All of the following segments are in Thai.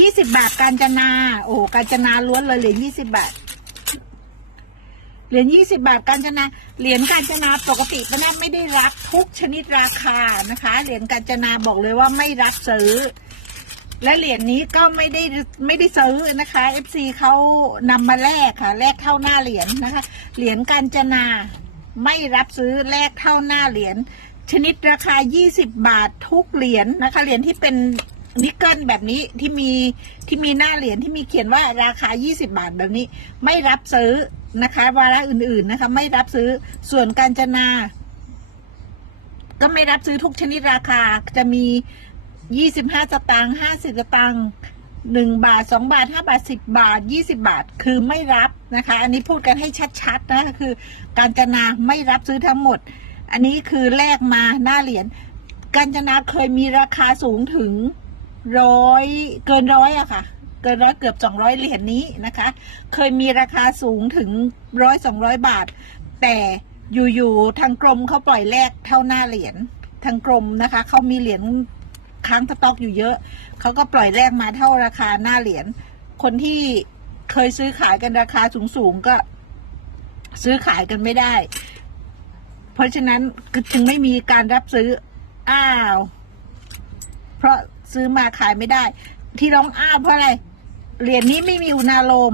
ยี่สิบบาทกาญจนา โอ้กาญจนาล้วนเลยเหรียญยี่สิบบาท เหรียญยี่สิบาทกาญจนา เหรียญกาญจนาปกติป้านาไม่ได้รับทุกชนิดราคานะคะ เหรียญกาญจนาบอกเลยว่าไม่รับซื้อ และเหรียญนี้ก็ไม่ได้ไม่ได้ซื้อนะคะ FC เขานำมาแลกค่ะแลกเท่าหน้าเหรียญนะคะ เหรียญกาญจนาไม่รับซื้อแลกเท่าหน้าเหรียญชนิดราคา 20 บาททุกเหรียญนะคะ เหรียญที่เป็น นิกเกิลแบบนี้ที่มีที่มีหน้าเหรียญที่มีเขียนว่าราคา 20 บาทแบบนี้ ไม่รับซื้อนะคะ วาระอื่นๆนะคะ ไม่รับซื้อส่วนการจนา ก็ไม่รับซื้อทุกชนิดราคาจะมี 25สตางค์50สตางค์1บาท2บาท5บาท10บาท20บาท คือไม่รับนะคะ อันนี้พูดกันให้ชัดๆนะคือ การจนาไม่รับซื้อทั้งหมด อันนี้คือแลกมาหน้าเหรียญการจนาเคยมีราคาสูงถึง ร้อยเกินร้อยอะค่ะ เกินร้อยเกือบสองร้อยเหรียญนี้นะคะ เคยมีราคาสูงถึงร้อยสองร้อยบาท แต่อยู่ๆทางกรมเขาปล่อยแลกเท่าหน้าเหรียญทางกรมนะคะเขามีเหรียญค้างสต็อกอยู่เยอะเขาก็ปล่อยแลกมาเท่าราคาหน้าเหรียญคนที่เคยซื้อขายกันราคาสูงๆก็ซื้อขายกันไม่ได้ เพราะฉะนั้นจึงไม่มีการรับซื้ออ้าว เพราะ ซื้อมาขายไม่ได้ ที่ร้องอ้าวเพราะอะไรเหรียญนี้ไม่มีอุณาโลม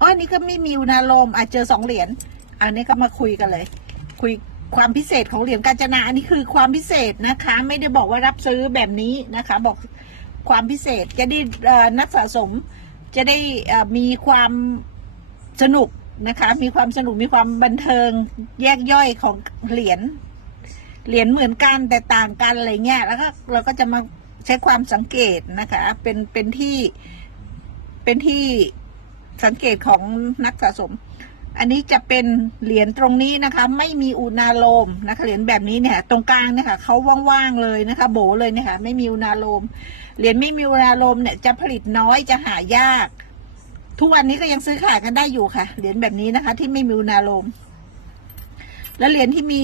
อ๋ออันนี้ก็ไม่มีอุณาโลมอาจเจอสองเหรียญอันนี้ก็มาคุยกันเลย คุยความพิเศษของเหรียญกาญจนาอันนี้คือความพิเศษนะคะ ไม่ได้บอกว่ารับซื้อแบบนี้นะคะ บอกความพิเศษจะได้นักสะสมจะได้มีความสนุกนะคะ มีความสนุกมีความบันเทิงแยกย่อยของเหรียญเหรียญเหมือนกันแต่ต่างกันอะไรเงี้ยแล้วก็เราก็จะมา ใช้ความสังเกตนะคะ เป็นเป็นที่เป็นที่สังเกตของนักสะสม อันนี้จะเป็นเหรียญตรงนี้นะคะ ไม่มีอุณาโลมนะคะเหรียญแบบนี้เนี่ย ตรงกลางเนี่ยค่ะเขาว่างๆเลยนะคะ โบเลยเนี่ยค่ะไม่มีอุณาโลมเหรียญไม่มีอุณาโลมเนี่ยจะผลิตน้อยจะหายาก ทุกวันนี้ก็ยังซื้อขายกันได้อยู่ค่ะเหรียญแบบนี้นะคะ ที่ไม่มีอุณาโลม แล้วเหรียญที่มี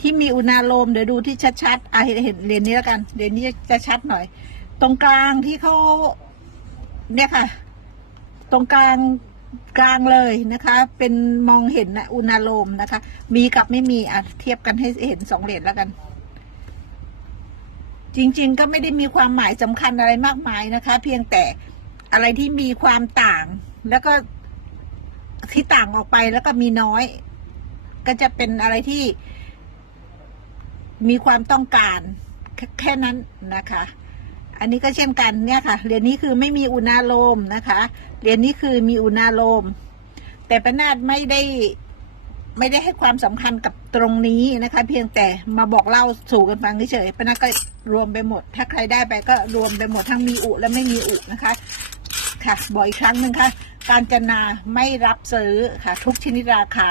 ที่มีอุณาโลมเดี๋ยวดูที่ชัดๆอะเห็นเห็นเรียญนี้แล้วกันเรียญนี้จะชัดหน่อย ตรงกลางที่เขาเนี่ยค่ะ ตรงกลางกลางเลยนะคะ เป็นมองเห็นนะอุณาโลมนะคะ มีกับไม่มีอะเทียบกันให้เห็นสองเหรียญแล้วกัน จริง ๆ ก็ไม่ได้มีความหมายสำคัญอะไรมากมายนะคะ เพียงแต่อะไรที่มีความต่างแล้วก็ที่ต่างออกไปแล้วก็มีน้อย ก็จะเป็นอะไรที่ มีความต้องการแค่นั้นนะคะ อันนี้ก็เช่นกันเนี่ยค่ะเหรียญนี้คือไม่มีอุณาโลมนะคะเหรียญนี้คือมีอุณาโลม แต่ปนาดไม่ได้ไม่ได้ให้ความสำคัญกับตรงนี้นะคะ เพียงแต่มาบอกเล่าสู่กันฟังเฉยๆปนาดก็รวมไปหมด ถ้าใครได้ไปก็รวมไปหมดทั้งมีอุและไม่มีอุนะคะ ค่ะบอกอีกครั้งหนึ่งค่ะ การจนาไม่รับซื้อค่ะ ทุกชนิดราคา